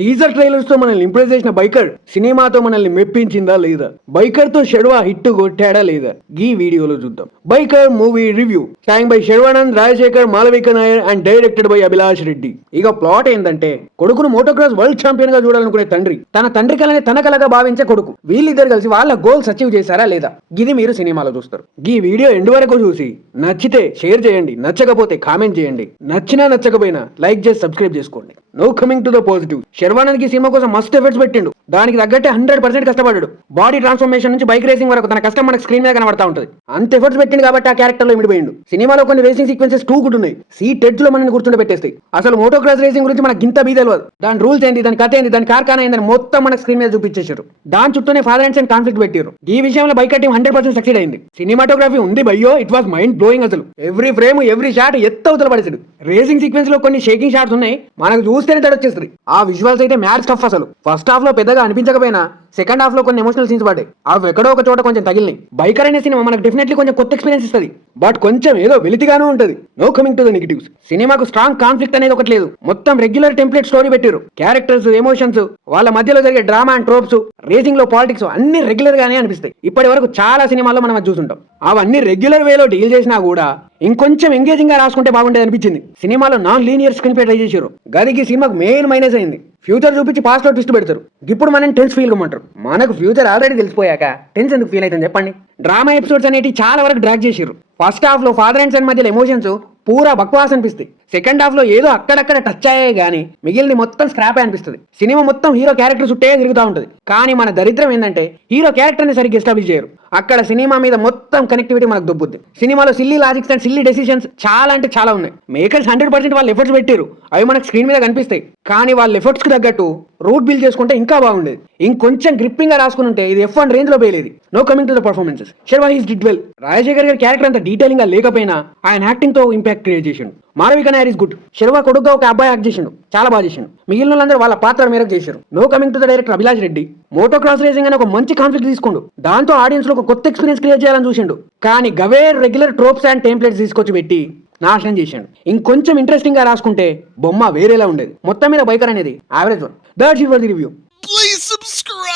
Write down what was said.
Teaser trailers తో మనల్ని impress చేసిన బైకర్ సినిమాతో మనల్ని మెప్పించిందా లేదా, బైకర్ తో షెడ్వా హిట్ కొట్టాడా లేదా, ఈ వీడియోలో చూద్దాం. Biker movie review song by Sharwanand, Rajasekhar, Malavika Nair and directed by Abhilash Reddy. ఇక ప్లాట్ ఏంటంటే, కొడుకును మోటోక్రాస్ వరల్డ్ ఛాంపియన్ గా చూడాలనుకునే తండ్రి తన తండ్రి కలని తన కలగా భావించే కొడుకు, వీళ్ళిద్దరు కలిసి వాళ్ళ గోల్స్ అచీవ్ చేశారా లేదా, ఇది మీరు సినిమాలో చూస్తారు. ఈ వీడియో ఎండ్ వరకు చూసి నచ్చితే షేర్ చేయండి, నచ్చకపోతే కామెంట్ చేయండి, నచ్చినా నచ్చకపోయినా లైక్ చేసి సబ్స్క్రైబ్ చేసుకోండి. No coming to the positive. Sharwanand కి సినిమా కోసం మస్తు ఎఫర్ట్స్ పెట్టిండు, దానికి తగ్గట్టే 100% కష్టపడ్డాడు. బాడీ ట్రాన్స్ఫర్మేషన్ నుంచి బైక్ రేసింగ్ వరకు తన కష్టం మనకు స్క్రీన్ మీద కనబడతా ఉంటుంది. అంత ఎఫర్ట్స్ పెట్టిండు కాబట్టి ఆ క్యారెక్టర్ లో ఇమిడిపోయిండు. సినిమాలో కొన్ని రేసింగ్ సీక్వెన్సెస్ టూ గుడ్ ఉన్నాయి, సీట్ ఎడ్జ్ లో మనల్ని కూర్చుండి పెట్టేస్తాయి. అసలు మోటోక్రాస్ రేసింగ్ గురించి మనకు గింత బీ తెలియదు. దాని రూల్స్ ఏంటి, దాని కథ ఏంటి, దాని కార్ఖానా ఏందని మొత్తం మనకు స్క్రీన్ మీద చూపించేశారు. దాని చుట్టూనే ఫాదర్ అండ్ సన్ కాన్ఫ్లిక్ట్ పెట్టారు. ఈ విషయంలో బైకర్ టీం 100% సక్సెడ్ అయింది. సినిమాటోగ్రఫీ ఉంది భయ్యో, ఇట్ వాస్ మైండ్ బ్లోయింగ్. అసలు ఎవ్రీ ఫ్రేమ్ ఎవ్రీ షాట్ ఎత్తవతల పడేసాడు. రేసింగ్ సీక్వెన్స్ లో కొన్ని షేకింగ్ షాట్స్ ఉన్నాయి, మనకు చూస్తేనే తడొచ్చేస్తుంది. ఆ విజువల్స్ అయితే మ్యాడ్ స్టఫ్. అసలు ఫస్ట్ హాఫ్ లో పెద్దగా అనిపించకపోయినా సెకండ్ హాఫ్ లో కొన్ని ఎమోషనల్ సీన్స్ పడ్డాయి. అవి ఎక్కడో ఒక చోట కొంచెం తగిలినాయి. బైకర్ అనే సినిమా మనకు డెఫినెట్లీ కొంచెం కొత్త ఎక్స్పీరియన్స్ ఇస్తుంది, బట్ కొంచెం ఏదో వెలితిగానూ ఉంటుంది. No coming to the negatives. సినిమాకు స్ట్రాంగ్ కాన్ఫ్లిక్ట్ అనేది ఒకటి లేదు, మొత్తం రెగ్యులర్ టెంప్లెట్ స్టోరీ పెట్టారు. క్యారెక్టర్స్, ఎమోషన్స్, వాళ్ళ మధ్యలో జరిగే డ్రామా అండ్ ట్రోప్స్, రేసింగ్ లో పాలిటిక్స్ అన్ని రెగ్యులర్ గానే అనిపిస్తాయి. ఇప్పటి వరకు చాలా సినిమాల్లో మనం అది చూసుంటాం. అవన్నీ రెగ్యులర్ వేలో డీల్ చేసినా కూడా ఇంకొంచెం ఎంగేజింగ్ గా రాసుకుంటే బాగుండేది అనిపించింది. సినిమాలో non linear screen play try చేశారు, గదికి సినిమాకు మెయిన్ మైనస్ అయింది. ఫ్యూచర్ చూపించి పాస్ట్ లో ట్విస్ట్ పెడతారు, ఇప్పుడు మనం టెన్స్ ఫీల్ కమ్మంటారు. మనకు ఫ్యూచర్ ఆల్రెడీ తెలిసిపోయాక టెన్స్ ఎందుకు ఫీల్ అవుతుంది చెప్పండి. డ్రామా ఎపిసోడ్స్ అనేవి చాలా వరకు డ్రాగ్ చేసారు. ఫస్ట్ హాఫ్ లో ఫాదర్ అండ్ సన్ మధ్యలో ఎమోషన్స్ పూరా బక్వాస్ అనిపిస్తాయి. సెకండ్ హాఫ్ లో ఏదో అక్కడక్కడ టచ్ అయ్యాయి కానీ మిగిలిన మొత్తం స్క్రాప్ అనిపిస్తుంది. సినిమా మొత్తం హీరో క్యారెక్టర్ చుట్టే తిరుగుతూ ఉంటుంది. కానీ మన దరిద్రం ఏంటంటే హీరో క్యారెక్టర్ ని సరిగ్గా ఎస్టాబ్లిష్ చేయరు. అక్కడ సినిమా మీద మొత్తం కనెక్టివిటీ మనకు దొబ్బుద్ది. సినిమాలో silly logics and silly decisions చాలా అంటే చాలా ఉన్నాయి. మేకర్స్ 100% వాళ్ళు ఎఫర్ట్స్ పెట్టారు, అవి మనకు స్క్రీన్ మీద కనిపిస్తాయి. కానీ వాళ్ళ ఎఫర్ట్స్ కి తగ్గట్టు రూట్ బిల్డ్ చేసుకుంటే ఇంకా బాగుండేది. ఇంకొంచెం గ్రిప్పింగ్ గా రాసుకుని ఉంటే ఇది F1 రేంజ్ లో పేలేది. No coming to the performances. Sharwa his did well. Rajasekhar garu character అంత డీటెయిలింగ్ గా లేకపోయినా ఆయన యాక్టింగ్ తో ఇంపాక్ట్ క్రియేట్ చేసిండు. Malavika Nair is good. శర్వా కొడుకుగా ఒక అబ్బాయి యాక్ట్ చేసిండు, చాలా బాగా చేసిండు. మిగిలిన వాళ్ళందరూ వాళ్ళ పాత్ర మేరకు చేశారు. No coming to the director Abhilash Reddy. Motocross racing అని ఒక మంచి కాన్ఫ్లిక్ట్ తీసుకుండు, దాంతో ఆడియన్స్ లో ఒక కొత్త ఎక్స్పీరియన్స్ క్రియేట్ చేయాలని చూసిండు. కానీ గవే రెగ్యులర్ ట్రోప్స్ అండ్ టెంప్లెట్స్ తీసుకొచ్చి పెట్టి నాశనం చేశాడు. ఇంకొంచెం ఇంట్రెస్టింగ్ గా రాసుకుంటే బొమ్మ వేరేలా ఉండేది. మొత్తం మీద బైకర్ అనేది average one. That's it for the review. Please subscribe.